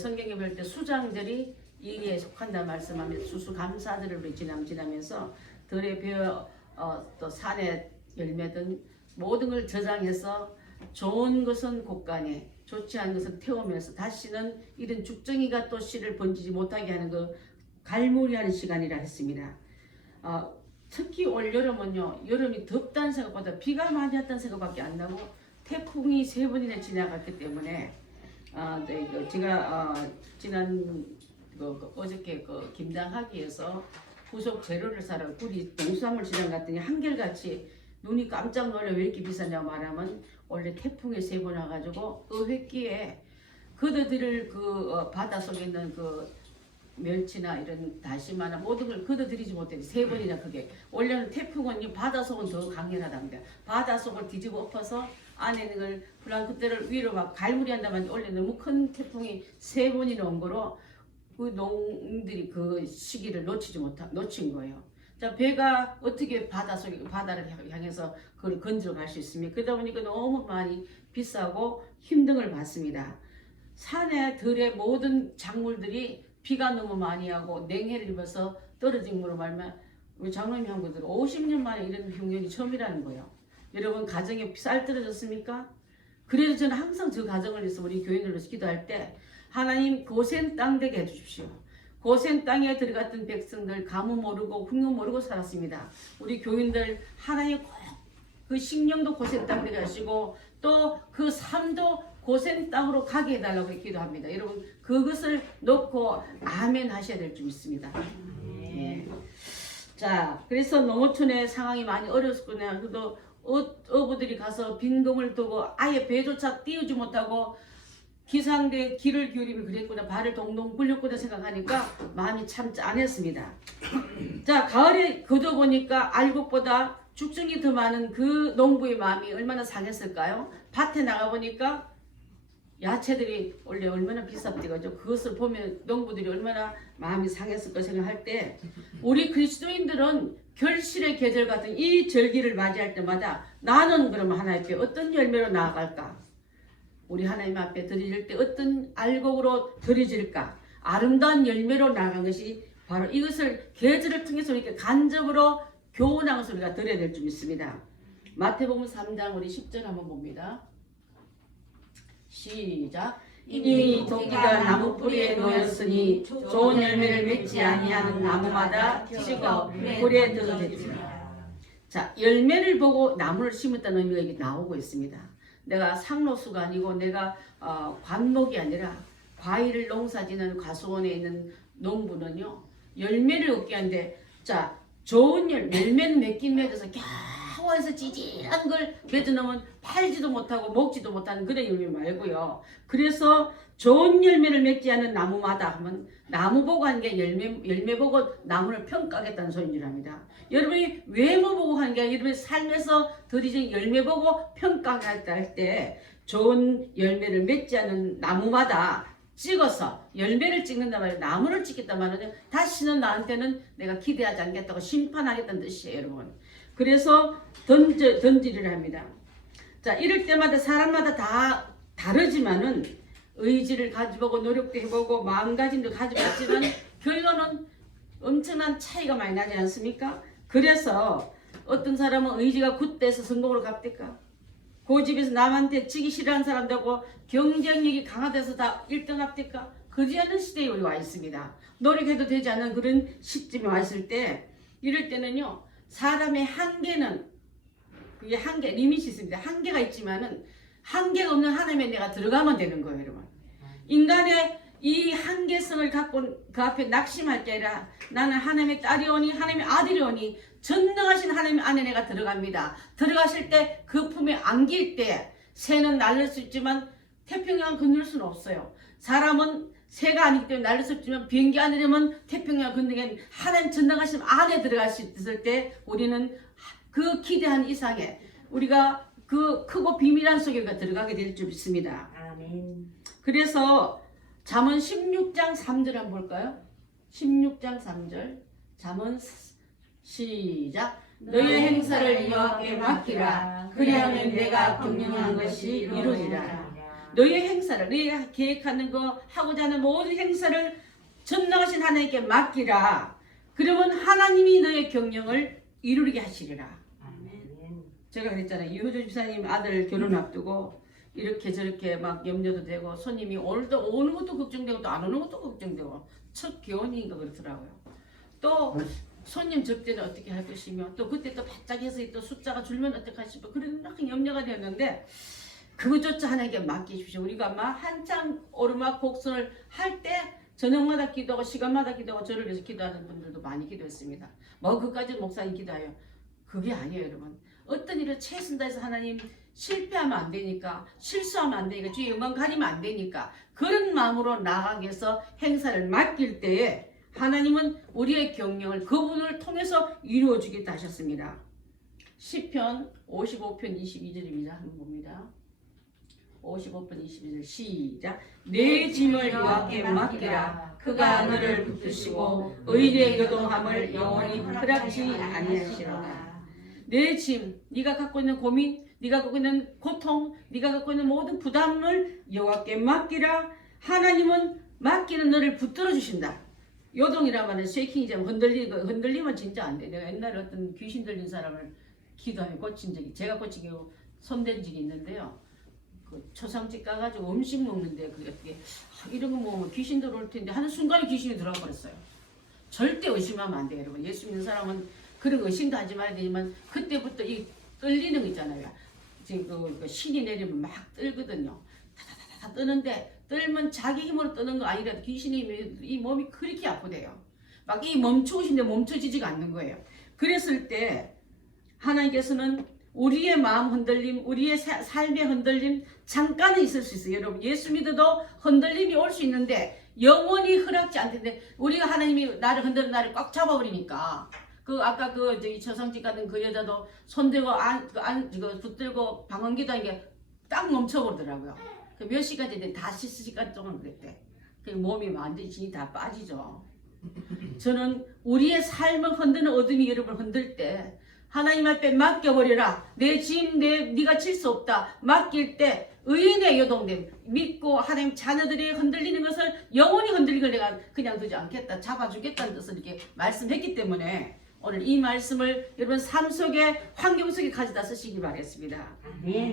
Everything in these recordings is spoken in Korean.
성경에 볼 때 수장들이 이에 속한다 말씀하면서 수수감사들을 우리 지나면서 들에 베어 또 산의 열매든 모든 걸 저장해서 좋은 것은 곳간에 좋지 않은 것은 태우면서 다시는 이런 죽정이가 또 씨를 번지지 못하게 하는 그 갈무리하는 시간이라 했습니다. 특히 올 여름은요, 여름이 덥다는 생각보다 비가 많이 왔다는 생각밖에 안 나고 태풍이 3번이나 지나갔기 때문에 제가 지난 어저께 김장하기에서 후속 재료를 사러 구리 농수산물 시장 갔더니 한결같이 눈이 깜짝 놀라 왜 이렇게 비싸냐고 말하면 원래 태풍이 3번 와가지고 횟기에 걷어들일 바다 속에 있는 멸치나 이런 다시마나 모든 걸 걷어들이지 못했지 3번이나 그게 원래는 태풍은 바다 속은 더 강렬하답니다. 바다 속을 뒤집어 엎어서 안에 있는 걸 플랑크톤을 위로 막 갈무리한다면 원래 너무 큰 태풍이 3번이나 온 거로 그 농들이 그 시기를 놓친 거예요. 자, 배가 어떻게 바다를 향해서 그걸 건져 갈 수 있습니까? 그러다 보니까 너무 많이 비싸고 힘든 걸 받습니다. 산에 들의 모든 작물들이 비가 너무 많이 하고 냉해를 입어서 떨어진 거로 말면 우리 장로님 형부들 50년 만에 이런 흉년이 처음이라는 거예요. 여러분 가정에 쌀 떨어졌습니까? 그래도 저는 항상 저 가정을 위해서 우리 교인들로서 기도할 때 하나님 고센 땅 되게 해주십시오. 고센 땅에 들어갔던 백성들 가무 모르고 흉년 모르고 살았습니다. 우리 교인들 하나님 꼭 그 식령도 고센 땅 되게 하시고 또 그 삶도 고센 땅으로 가게 해달라고 기도합니다. 여러분 그것을 놓고 아멘 하셔야 될 줄 믿습니다. 예. 자, 그래서 농어촌의 상황이 많이 어렵구나. 그래도 어부들이 가서 빈금을 두고 아예 배조차 띄우지 못하고 기상대 길을 기울이면 그랬구나, 발을 동동 굴렸구나 생각하니까 마음이 참 짠했습니다. 자, 가을에 걷어보니까 알곡보다 죽정이 더 많은 그 농부의 마음이 얼마나 상했을까요? 밭에 나가보니까 야채들이 원래 얼마나 비쌉디가죠. 그것을 보면 농부들이 얼마나 마음이 상했을까 생각할 때 우리 그리스도인들은 결실의 계절 같은 이 절기를 맞이할 때마다 나는 그러면 하나님 앞에 어떤 열매로 나아갈까? 우리 하나님 앞에 드릴 때 어떤 알곡으로 드려질까? 아름다운 열매로 나아간 것이 바로 이것을 계절을 통해서 이렇게 간접으로 교훈하는 소리가 들어야 될 줄 믿습니다. 마태복음 3장 우리 10절 한번 봅니다. 시작. 이미 도끼가 나무 뿌리에 놓였으니 좋은 열매를 맺지 아니하는 나무마다 찍어 불에 던져지리라. 자, 열매를 보고 나무를 심었다는 의미가 여기 나오고 있습니다. 내가 상로수가 아니고 내가 관목이 아니라 과일을 농사짓는 과수원에 있는 농부는요 열매를 얻게 하는데, 자, 좋은 열매는 맺긴 맺어서 겨워서 찌질한 걸 맺어놓으면 팔지도 못하고 먹지도 못하는 그런 열매 말고요. 그래서 좋은 열매를 맺지 않은 나무마다 하면 나무 보고 하는 게 열매 보고 나무를 평가하겠다는 소리랍니다. 여러분이 외모 보고 하는 게 아니라 여러분의 삶에서 들이진 열매 보고 평가하겠다 할 때 좋은 열매를 맺지 않은 나무마다 찍어서 열매를 찍는다 말이에요. 나무를 찍겠다 말이에요. 다시는 나한테는 내가 기대하지 않겠다고 심판하겠다는 뜻이에요, 여러분. 그래서 던지를 합니다. 자, 이럴 때마다 사람마다 다 다르지만은 의지를 가지고 노력도 해보고 마음가짐도 가져봤지만 결론은 엄청난 차이가 많이 나지 않습니까? 그래서 어떤 사람은 의지가 굳대서 성공으로 갑니까? 그 집에서 남한테 지기 싫어하는 사람들하고 경쟁력이 강화돼서 다 1등 합니까? 그러지 않는 시대에 우리 와 있습니다. 노력해도 되지 않는 그런 시점에 와 있을 때 이럴 때는요 사람의 한계는 그게 한계, 리밋이 있습니다. 한계가 있지만은 한계가 없는 하나님의 내가 들어가면 되는 거예요, 여러분. 인간의 이 한계성을 갖고 그 앞에 낙심할 게 아니라 나는 하나님의 딸이 오니 하나님의 아들이 오니 전능하신 하나님 안에 내가 들어갑니다. 들어가실 때 그 품에 안길 때 새는 날릴 수 있지만 태평양 건널 수는 없어요. 사람은 새가 아니기 때문에 날릴 수 없지만 비행기 안에 되면 태평양 건너기엔 하나님 전능하신 안에 들어갈 수 있을 때 우리는 그 기대한 이상의 우리가 그 크고 비밀한 속에 들어가게 될 줄 믿습니다. 아멘. 그래서 잠언 16장 3절 한번 볼까요? 16장 3절 잠언 시작. 너의 행사를 여호와께 맡기라. 그리하면 내가 경영한 것이 이루리라. 너의 행사를, 너희가 계획하는 거, 하고자 하는 모든 행사를 전능하신 하나님께 맡기라. 그러면 하나님이 너의 경영을 이루게 하시리라. 제가 그랬잖아요. 유효조 집사님 아들 결혼 앞두고 이렇게 저렇게 막 염려도 되고, 손님이 오늘도 오는 것도 걱정되고 또 안 오는 것도 걱정되고, 첫 개원인가 그렇더라고요. 또 손님 접대는 어떻게 할 것이며, 또 그때 또 바짝 해서 또 숫자가 줄면 어떡하시고, 그런 염려가 되었는데, 그것조차 하나님께 맡기십시오. 우리가 아마 한창 오르막 곡선을 할 때 저녁마다 기도하고 시간마다 기도하고 저를 위해서 기도하는 분들도 많이 기도했습니다. 뭐 그까지 목사님 기도해요. 그게 아니에요, 여러분. 어떤 일을 최선 다해서 하나님, 실패하면 안 되니까, 실수하면 안 되니까, 주의 영광 가리면 안 되니까, 그런 마음으로 나가기 위해서 행사를 맡길 때에 하나님은 우리의 경영을 그분을 통해서 이루어주겠다 하셨습니다. 시편 55편 22절입니다. 한번 봅니다. 55편 22절 시작. 내 짐을 여호와께 맡기라. 그가 너를 붙드시고 의리의 교동함을 영원히 허락지 아니하시리라. 내 짐, 네가 갖고 있는 고민, 네가 갖고 있는 고통, 네가 갖고 있는 모든 부담을 여호와께 맡기라. 하나님은 맡기는 너를 붙들어 주신다. 요동이란 말은 쉐이킹이잖아. 흔들리면 진짜 안 돼. 내가 옛날에 어떤 귀신 들린 사람을 기도하며 고친 적이, 제가 고치고 손댄 적이 있는데요. 그 초상집 가가지고 음식 먹는데 그게 어떻게 이런 거 먹으면 귀신 들어올 텐데 하는 순간에 귀신이 들어와 버렸어요. 절대 의심하면 안 돼요, 여러분. 예수 믿는 사람은 그런 의심도 하지 말아야 되지만, 그때부터 이 떨리는 거 있잖아요. 지금 그 신이 내리면 막 떨거든요. 다다다다 뜨는데, 떨면 자기 힘으로 뜨는 거 아니라 귀신이 이 몸이 그렇게 아프대요. 막 이 멈추고 싶은데 멈춰지지가 않는 거예요. 그랬을 때 하나님께서는 우리의 마음 흔들림, 우리의 삶의 흔들림 잠깐은 있을 수 있어요. 여러분, 예수 믿어도 흔들림이 올 수 있는데 영원히 허락지 않는데, 우리가 하나님이 나를 흔들어 나를 꽉 잡아버리니까, 그 아까 그 저기 저성집 같은 그 여자도 손들고 붙들고 방언기도 하는 게 딱 멈춰버리더라고요. 그 몇 시간째 다 10시간 동안 그랬대. 그 몸이 완전히 진이 다 빠지죠. 저는 우리의 삶을 흔드는 어둠이 여러분 흔들 때 하나님 앞에 맡겨버려라. 내 짐, 네가 칠 수 없다. 맡길 때 의인의 요동됨, 믿고 하나님 자녀들이 흔들리는 것을 영원히 흔들리는 걸 내가 그냥 두지 않겠다. 잡아주겠다는 뜻을 이렇게 말씀했기 때문에 오늘 이 말씀을 여러분 삶 속에, 환경 속에 가져다 쓰시기 바라겠습니다.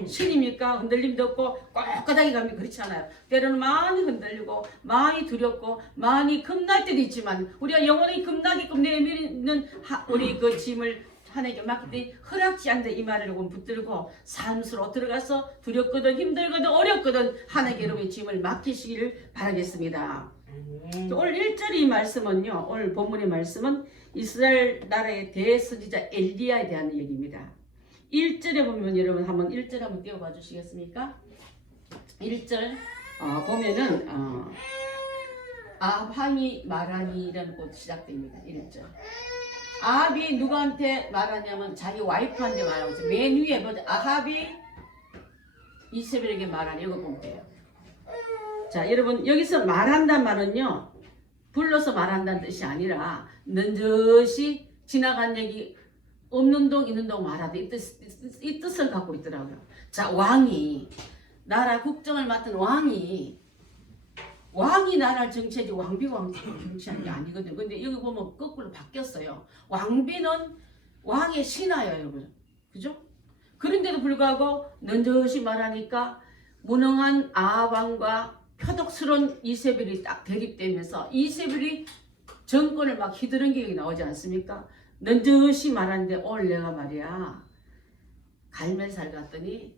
신입니까? 흔들림도 없고 꼿꼿하게 가면 그렇지 않아요. 때로는 많이 흔들리고 많이 두렵고 많이 겁날 때도 있지만, 우리가 영원히 겁나게끔 내밀는 우리 그 짐을 하나님께 맡길 때 허락지 않는다, 이 말을 조금 붙들고 삶으로 들어가서 두렵거든 힘들거든 어렵거든 하나님께 여러분의 짐을 맡기시기를 바라겠습니다. 오늘 1절 이 말씀은요, 오늘 본문의 말씀은 이스라엘 나라의 대선지자 엘리야에 대한 얘기입니다. 1절에 보면 여러분 한번 1절 한번 띄워봐 주시겠습니까? 1절 보면은 아합이 말하니라는 곳 시작됩니다. 1절. 아합이 누구한테 말하냐면 자기 와이프한테 말하고 있어요. 맨 위에 보자. 아합이 이세벨에게 말하니, 이거 보면 돼요. 자, 여러분 여기서 말한다는 말은요, 불러서 말한다는 뜻이 아니라 넌저시 지나간 얘기, 없는 동 있는 동 말하다, 이 뜻을 갖고 있더라고요. 자, 왕이, 나라 국정을 맡은 왕이 나라를 정치하지 왕비가 정치하는 게 아니거든요. 근데 여기 보면 거꾸로 바뀌었어요. 왕비는 왕의 신하예요, 여러분. 그죠? 그런데도 불구하고 넌저시 말하니까 무능한 아합 왕과 표독스러운 이세벨이 딱 대립되면서 이세벨이 정권을 막 휘두른 기억이 나오지 않습니까? 넌저시 말하는데 오늘 내가 말이야 갈멜살 갔더니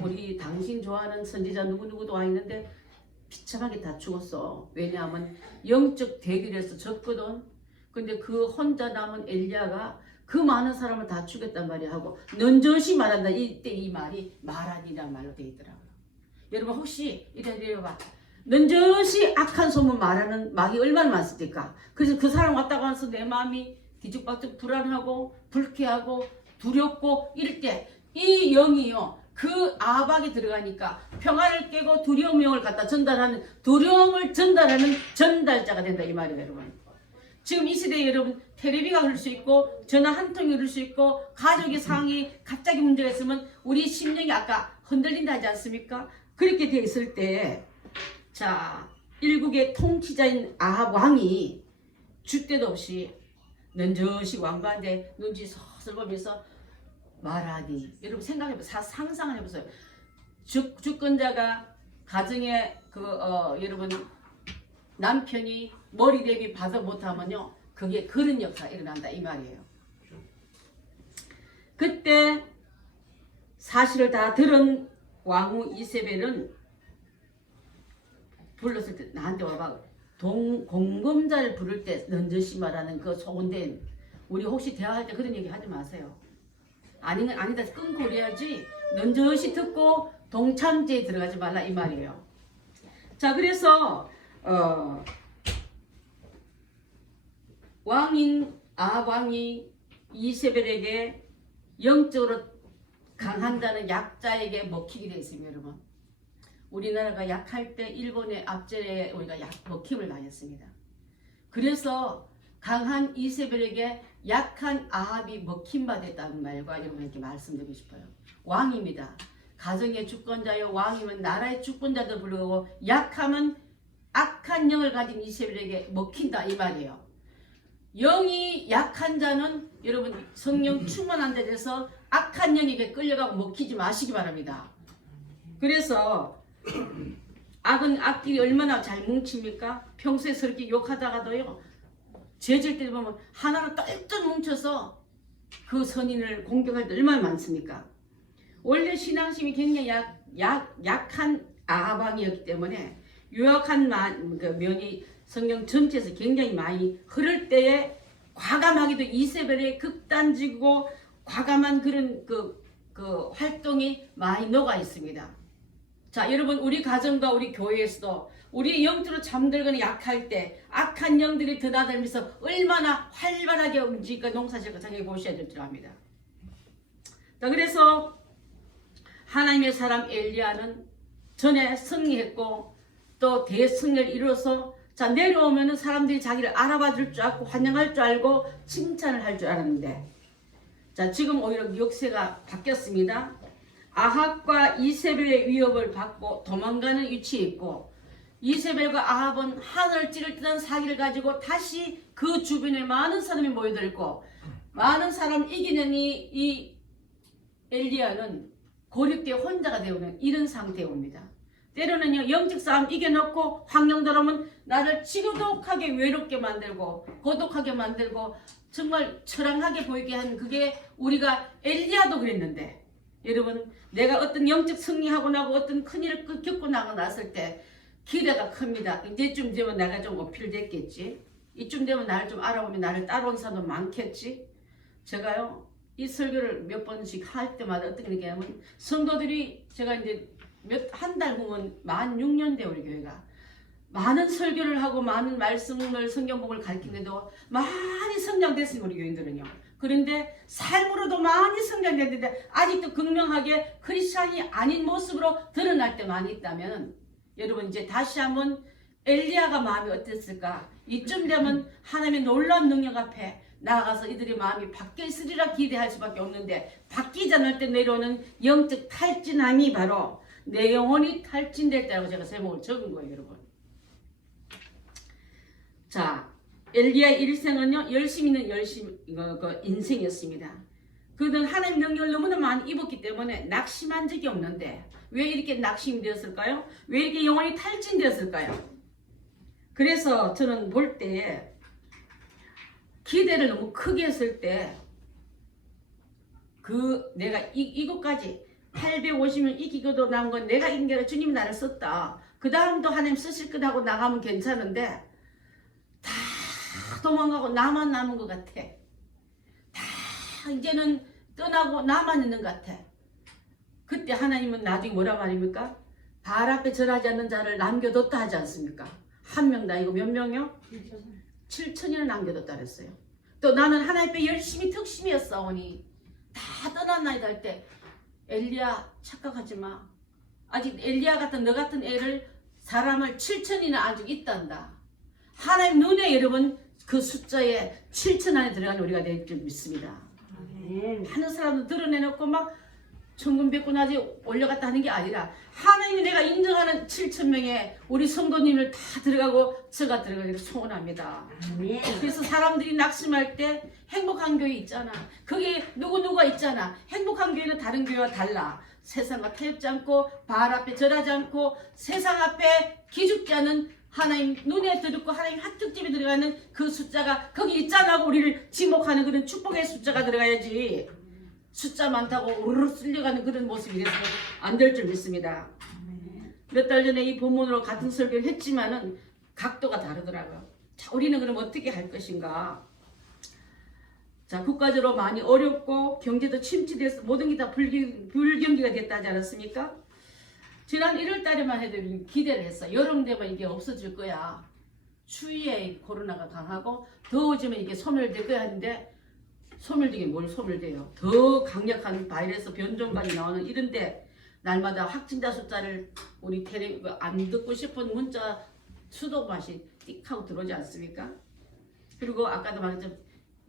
우리 당신 좋아하는 선지자 누구누구도 와 있는데 비참하게 다 죽었어. 왜냐하면 영적 대결에서 졌거든. 근데 그 혼자 남은 엘리야가 그 많은 사람을 다 죽였단 말이야 하고 넌저시 말한다. 이때 이 말이 말하니란 말로 되어 있더라고요. 여러분 혹시 이래 내려봐. 넌저시 악한 소문 말하는 막이 얼마나 많습니까? 그래서 그 사람 왔다가 와서 내 마음이 뒤죽박죽 불안하고 불쾌하고 두렵고 이럴 때 이 영이요, 그 아합에게 들어가니까 평화를 깨고 두려움을 갖다 전달하는, 두려움을 전달하는 전달자가 된다, 이 말이에요, 여러분. 지금 이 시대에 여러분 텔레비가 흐를 수 있고 전화 한 통이 흐를 수 있고 가족의 상황이 갑자기 문제가 있으면 우리 심령이 아까 흔들린다 하지 않습니까? 그렇게 돼 있을 때, 자, 일국의 통치자인 아합 왕이 줏대도 없이 넌저시 왕관대 눈치 서슬 보면서 말하니, 여러분 생각해보세요. 상상을 해보세요. 주권자가 가정에 여러분 남편이 머리 대비 받아 못하면요, 그게 그런 역사가 일어난다 이 말이에요. 그때 사실을 다 들은 왕후 이세벨은 불렀을 때 나한테 와봐. 공검자를 부를 때 넌저시 말하는 그 소곤된, 우리 혹시 대화할 때 그런 얘기 하지 마세요. 아니다 끊고 그래야지. 넌저시 듣고 동참제에 들어가지 말라 이 말이에요. 자, 그래서 왕이 이세벨에게 영적으로 강한다는 약자에게 먹히게 되어 있습니다. 여러분, 우리나라가 약할 때 일본의 압제에 우리가 먹힘을 당했습니다. 그래서 강한 이세벨에게 약한 아합이 먹힘받았다는 말과 여러분에게 말씀드리고 싶어요. 왕입니다. 가정의 주권자요, 왕이면 나라의 주권자도 불구하고 약하면 악한 영을 가진 이세벨에게 먹힌다 이 말이에요. 영이 약한 자는 여러분 성령 충만한 데 대해서 악한 영에게 끌려가고 먹히지 마시기 바랍니다. 그래서 악은 악끼리 얼마나 잘 뭉칩니까? 평소에 그렇게 욕하다가도요, 죄질 때 보면 하나로 똘똘 뭉쳐서 그 선인을 공격할 때 얼마나 많습니까? 원래 신앙심이 굉장히 약한 아합왕이었기 때문에 유약한 면이 성경 전체에서 굉장히 많이 흐를 때에 과감하게도 이세벨의 극단적이고 과감한 그런 그 활동이 많이 녹아 있습니다. 자, 여러분, 우리 가정과 우리 교회에서도 우리 영적으로 잠들거나 약할 때 악한 영들이 드나들면서 얼마나 활발하게 움직일까 농사지을 생각해 보셔야 될 줄 압니다. 자, 그래서 하나님의 사람 엘리야는 전에 승리했고 또 대승리를 이루어서 자, 내려오면은 사람들이 자기를 알아봐 줄 줄 알고 환영할 줄 알고 칭찬을 할 줄 알았는데, 자, 지금 오히려 역세가 바뀌었습니다. 아합과 이세벨의 위협을 받고 도망가는 위치에 있고, 이세벨과 아합은 하늘을 찌를 듯한 사기를 가지고 다시 그 주변에 많은 사람이 모여들고 많은 사람을 이기는 이 엘리야는 고립되어 혼자가 되어오는 이런 상태에 옵니다. 때로는요, 영적 싸움 이겨놓고 환경 들어오면 나를 지고독하게 외롭게 만들고 고독하게 만들고 정말 처량하게 보이게 하는, 그게 우리가 엘리야도 그랬는데, 여러분, 내가 어떤 영적 승리하고 나고 어떤 큰일을 겪고 나고 났을 때 기대가 큽니다. 이제쯤 되면 내가 좀 어필됐겠지, 이쯤 되면 나를 좀 알아보면 나를 따라온 사람도 많겠지. 제가요, 이 설교를 몇 번씩 할 때마다 어떻게 얘기하면, 성도들이 제가 이제 한 달 후면 만 6년 돼 우리 교회가 많은 설교를 하고 많은 말씀을 성경복을 가르치는데도 많이 성장됐어요 우리 교인들은요. 그런데 삶으로도 많이 성장됐는데 아직도 극명하게 크리스찬이 아닌 모습으로 드러날 때 많이 있다면, 여러분 이제 다시 한번 엘리야가 마음이 어땠을까? 이쯤 되면 하나님의 놀라운 능력 앞에 나아가서 이들의 마음이 바뀌어 있으리라 기대할 수밖에 없는데, 바뀌지 않을 때 내려오는 영적 탈진함이 바로 내 영혼이 탈진될 때라고 제가 제목을 적은 거예요, 여러분. 자, 엘리야의 일생은요, 열심히 있는 인생이었습니다. 그는 하나님 능력을 너무나 많이 입었기 때문에 낙심한 적이 없는데 왜 이렇게 낙심이 되었을까요? 왜 이렇게 영혼이 탈진되었을까요? 그래서 저는 볼 때 기대를 너무 크게 했을 때 내가 이것까지 850명 이기고도 난 건 내가 이긴 게 아니라 주님이 나를 썼다. 그 다음도 하나님 쓰실 것 하고 나가면 괜찮은데 다 도망가고 나만 남은 것 같아. 다 이제는 떠나고 나만 있는 것 같아. 그때 하나님은 나중에 뭐라 말입니까? 발 앞에 절하지 않는 자를 남겨뒀다 하지 않습니까? 한 명다. 이거 몇 명이요? 7천이나 남겨뒀다 그랬어요. 또 나는 하나님 앞에 열심히 특심이었사오니 다 떠났나이다 할 때, 엘리야 착각하지 마. 아직 엘리야 같은 너 같은 애를 사람을 7천이나 아직 있단다. 하나님 눈에 여러분 그 숫자에 7천 안에 들어가는 우리가 될 줄 믿습니다. 많은 사람들 드러내놓고 막 천군 백군까지 올려갔다 하는 게 아니라 하나님이 내가 인정하는 7,000명의 우리 성도님을 다 들어가고 저가 들어가기를 소원합니다. 그래서 사람들이 낙심할 때 행복한 교회 있잖아. 거기에 누구누가 있잖아. 행복한 교회는 다른 교회와 달라. 세상과 타협지 않고 발 앞에 절하지 않고 세상 앞에 기죽지 않은 하나님 눈에 들었고 하나님 한특집에 들어가는 그 숫자가 거기 있잖아 하고 우리를 지목하는 그런 축복의 숫자가 들어가야지. 숫자 많다고 우르르 쓸려가는 그런 모습이 돼서는 안 될 줄 믿습니다. 몇 달 전에 이 본문으로 같은 설교를 했지만은 각도가 다르더라고요. 자, 우리는 그럼 어떻게 할 것인가? 자, 국가적으로 많이 어렵고 경제도 침체돼서 모든 게 다 불경기가 됐다 하지 않았습니까? 지난 1월 달에만 해도 기대를 했어. 여름 되면 이게 없어질 거야. 추위에 코로나가 강하고 더워지면 이게 소멸될 거야 하는데 소멸되긴 뭘 소멸돼요. 더 강력한 바이러스 변종까지 나오는 이런데 날마다 확진자 숫자를 우리 텔레 안 듣고 싶은 문자 수도 맛이 띡 하고 들어오지 않습니까? 그리고 아까도 말했죠.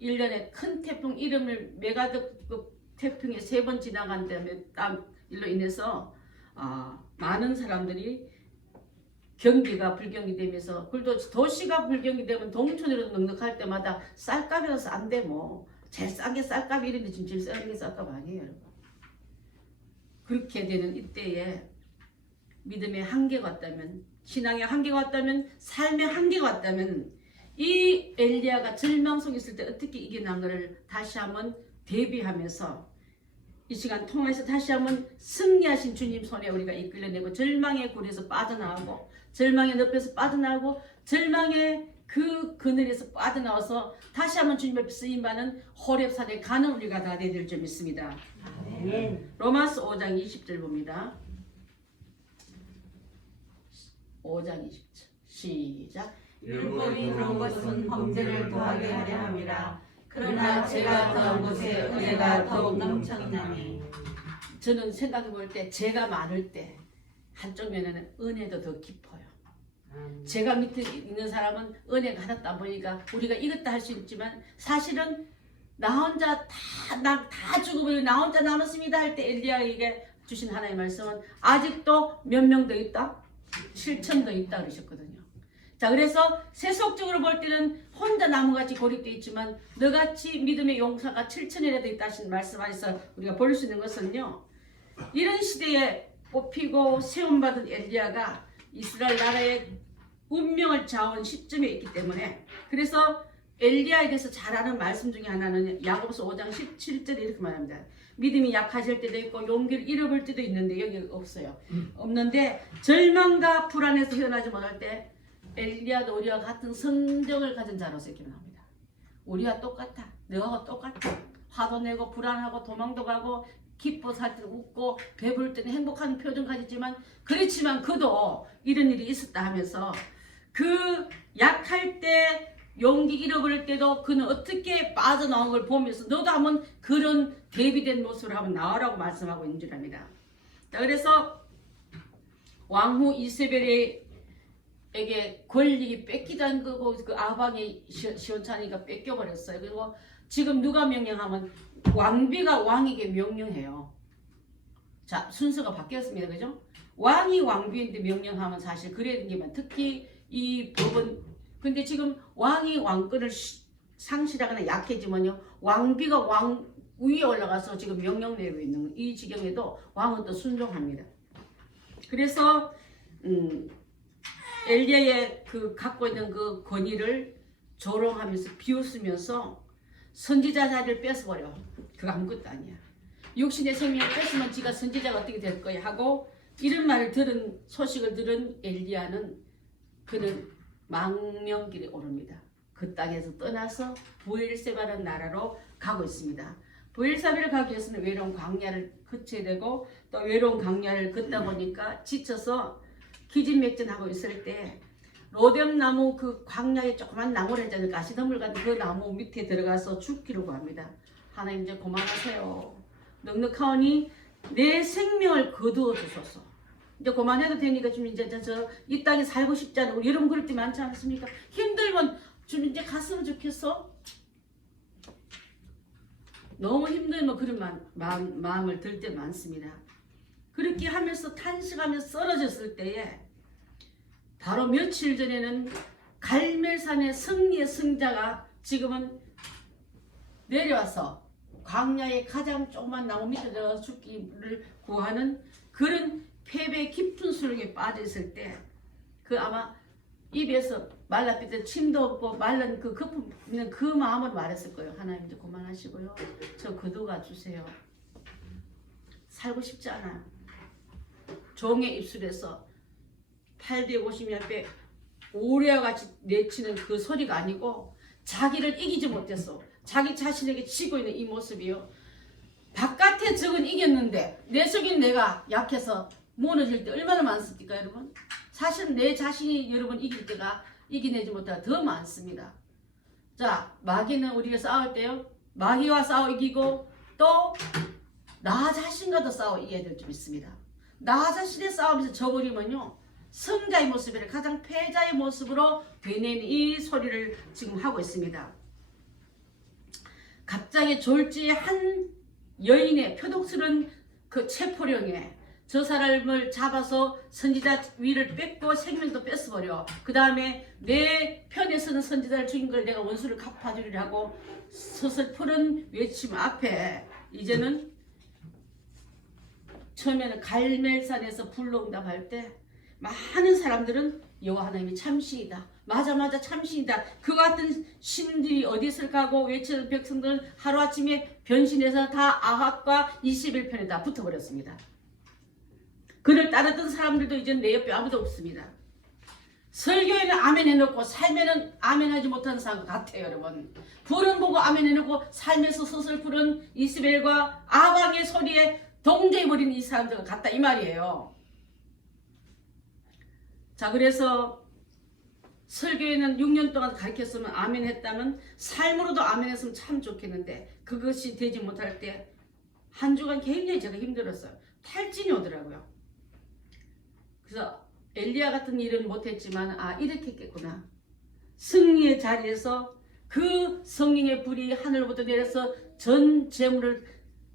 1년에 큰 태풍 이름을 메가드급 태풍이 3번 지나간 다음에 일로 인해서 많은 사람들이 경기가 불경기 되면서 그래도 도시가 불경기 되면 동촌으로 넉넉할 때마다 쌀값이라서 안 돼 뭐. 제일 싼 게 쌀값이 이런데 지금 제일 싼 게 쌀값 아니에요 여러분. 그렇게 되는 이때에 믿음의 한계가 왔다면 신앙의 한계가 왔다면 삶의 한계가 왔다면 이 엘리야가 절망 속에 있을 때 어떻게 이겨난가를 다시 한번 대비하면서 이 시간 통해서 다시 한번 승리하신 주님 손에 우리가 이끌려내고 절망의 굴에서 빠져나오고 절망의 늪에서 빠져나오고 절망의 그 그늘에서 빠져나와서 다시 한번 주님 앞에 쓰임받는 호렙산에 가는 우리가 다 되야 될 줄 믿습니다. 아멘. 로마서 5장 20절 봅니다. 5장 20절 시작. 율법이 그런 것은 범죄를 더하게 하려 함이라. 그러나 제가 더한 곳에 은혜가 더욱 넘쳐나니. 저는 생각해 볼 때 제가 많을 때 한쪽 면에는 은혜도 더 깊어요. 제가 밑에 있는 사람은 은혜가 하나도 안 보니까 우리가 이것도 할 수 있지만 사실은 나 혼자 다 죽어버리고 나 혼자 남았습니다 할 때 엘리야에게 주신 하나님의 말씀은 아직도 몇 명 더 있다? 7천 더 있다 그러셨거든요. 자, 그래서 세속적으로 볼 때는 혼자 나무같이 고립되어 있지만 너같이 믿음의 용사가 7천이라도 있다 하신 말씀 안에서 우리가 볼 수 있는 것은요, 이런 시대에 뽑히고 세움받은 엘리야가 이스라엘 나라의 운명을 좌우하는 시점에 있기 때문에, 그래서 엘리야에 대해서 잘 아는 말씀 중에 하나는 야고보서 5장 17절에 이렇게 말합니다. 믿음이 약하실 때도 있고 용기를 잃어볼 때도 있는데 여기 없어요. 없는데 절망과 불안에서 헤어나지 못할 때 엘리야도 우리와 같은 성정을 가진 자로서 이렇게 나옵니다. 우리와 똑같아. 너하고 똑같아. 화도 내고 불안하고 도망도 가고 기뻐서 할 때는 웃고 배부를 때는 행복한 표정 가지지만 그렇지만 그도 이런 일이 있었다 하면서 그 약할 때 용기 잃어버릴 때도 그는 어떻게 빠져나온 걸 보면서 너도 한번 그런 대비된 모습으로 한번 나오라고 말씀하고 있는 줄 압니다. 자, 그래서 왕후 이세벨에게 권력이 뺏기다는 거고 그 아방이 시원찮으니까 뺏겨버렸어요. 그리고 지금 누가 명령하면 왕비가 왕에게 명령해요. 자, 순서가 바뀌었습니다. 그죠? 왕이 왕비인데 명령하면 사실 그래야 되지만 특히 이 법은 근데 지금 왕이 왕권을 상실하거나 약해지면요 왕비가 왕 위에 올라가서 지금 명령 내리고 있는 이 지경에도 왕은 또 순종합니다. 그래서 엘리야의 그 갖고 있는 그 권위를 조롱하면서 비웃으면서 선지자 자리를 뺏어버려. 그거 아무것도 아니야. 육신의 생명을 뺏으면 지가 선지자가 어떻게 될 거야 하고 이런 말을 들은 소식을 들은 엘리야는 그는 망명길에 오릅니다. 그 땅에서 떠나서 부엘세바라는 나라로 가고 있습니다. 부엘세바를 가기 위해서는 외로운 광야를 거쳐야 되고 또 외로운 광야를 걷다 보니까 지쳐서 기진맥진하고 있을 때 로뎀나무 그 광야에 조그만 나무를 했잖아요. 가시덤불 같은 그 나무 밑에 들어가서 죽기로 합니다. 하나님 이제 그만하세요. 넉넉하오니 내 생명을 거두어 주소서. 이제 그만해도 되니까 좀 이제 저 이 땅에 살고 싶지 않고 여러분 그럴 때 많지 않습니까? 힘들면 좀 이제 갔으면 좋겠어. 너무 힘들면 그런 마음을 들 때 많습니다. 그렇게 하면서 탄식하면서 쓰러졌을 때에 바로 며칠 전에는 갈멜산의 승리의 승자가 지금은 내려와서 광야의 가장 조그만 나무 밑에 들어가서 죽기를 구하는 그런 패배 깊은 수렁에 빠져 있을 때 그 아마 입에서 말라삐때 침도 없고 말른 그 거품 있는 그 마음을 말했을 거예요. 하나님 이제 그만하시고요. 저 거두가 주세요. 살고 싶지 않아요. 종의 입술에서 850년 앞에 오래와 같이 내치는 그 소리가 아니고 자기를 이기지 못했어. 자기 자신에게 치고 있는 이 모습이요. 바깥의 적은 이겼는데 내 속인 내가 약해서 무너질 때 얼마나 많습니까 여러분? 사실 내 자신이 여러분 이길 때가 이겨내지 못하가 더 많습니다. 자, 마귀는 우리가 싸울 때요. 마귀와 싸워 이기고 또 나 자신과도 싸워 이겨야 될 줄 믿습니다. 나 자신의 싸움에서 져버리면요. 승자의 모습을 가장 패자의 모습으로 되뇌는 이 소리를 지금 하고 있습니다. 갑자기 졸지에 한 여인의 표독스러운 그 체포령에 저 사람을 잡아서 선지자 위를 뺏고 생명도 뺏어버려. 그 다음에 내 편에 서는 선지자를 죽인 걸 내가 원수를 갚아주리라고 서슬푸른 외침 앞에 이제는 처음에는 갈멜산에서 불로응답할 때 많은 사람들은 여호와 하나님이 참신이다. 맞아 참신이다. 그 같은 신들이 어디 있을까 하고 외치는 백성들은 하루아침에 변신해서 다 아합과 21편에 다 붙어버렸습니다. 그를 따르던 사람들도 이제 내 옆에 아무도 없습니다. 설교에는 아멘 해놓고 삶에는 아멘 하지 못하는 사람 같아요 여러분. 불은 보고 아멘 해놓고 삶에서 서슬푸른 이스벨과 아방의 소리에 동조해버린 이 사람들과 같다 이 말이에요. 자, 그래서 설교에는 6년 동안 가르쳤으면 아멘 했다면 삶으로도 아멘 했으면 참 좋겠는데 그것이 되지 못할 때 한 주간 굉장히 제가 힘들었어요. 탈진이 오더라고요. 그래서 엘리야 같은 일은 못했지만 이렇게 했겠구나. 승리의 자리에서 그 성령의 불이 하늘로부터 내려서 전 재물을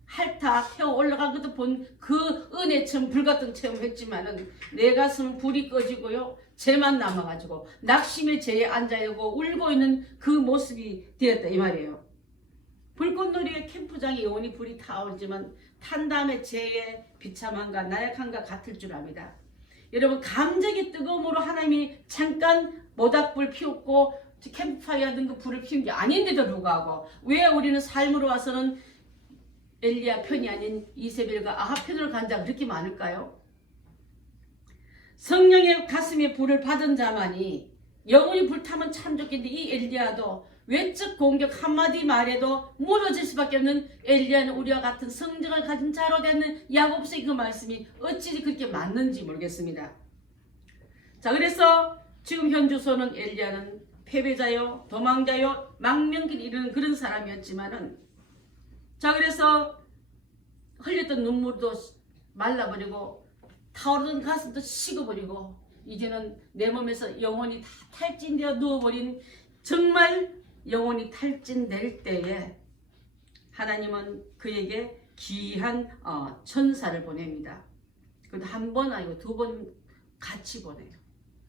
핥아 태워 올라간 것도 본 그 은혜처럼 불같은 체험했지만은 내 가슴은 불이 꺼지고요. 죄만 남아가지고 낙심의 죄에 앉아있고 울고 있는 그 모습이 되었다 이 말이에요. 불꽃놀이의 캠프장에 영원히 불이 타오르지만 탄 다음에 죄의 비참함과 나약함과 같을 줄 압니다. 여러분 감정의 뜨거움으로 하나님이 잠깐 모닥불 피웠고 캠프파이어 등 그 불을 피운 게 아닌데도 불구하고 왜 우리는 삶으로 와서는 엘리야 편이 아닌 이세벨과 아합 편으로 간 자가 그렇게 많을까요? 성령의 가슴에 불을 받은 자만이 영원히 불타면 참 좋겠는데 이 엘리야도 외적 공격 한마디 말에도 무너질 수밖에 없는 엘리야는 우리와 같은 성정을 가진 자로 되는 야곱서의 그 말씀이 어찌 그렇게 맞는지 모르겠습니다. 자, 그래서 지금 현주소는 엘리야는 패배자요 도망자요 망명길 이르는 그런 사람이었지만은 자, 그래서 흘렸던 눈물도 말라버리고 타오르던 가슴도 식어버리고 이제는 내 몸에서 영혼이 다 탈진되어 누워버린 정말 영혼이 탈진될 때에 하나님은 그에게 귀한 천사를 보냅니다. 그래도 한 번 아니고 두 번 같이 보내요.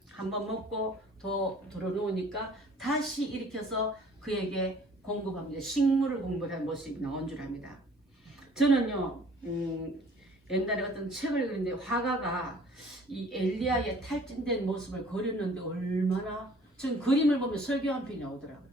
한 번 먹고 더 들어놓으니까 다시 일으켜서 그에게 공급합니다. 식물을 공급하는 모습이 나온 줄 압니다. 저는요 옛날에 어떤 책을 읽는데 화가가 이 엘리야의 탈진된 모습을 그렸는데 얼마나 전 그림을 보면 설교 한 편이 나오더라고요.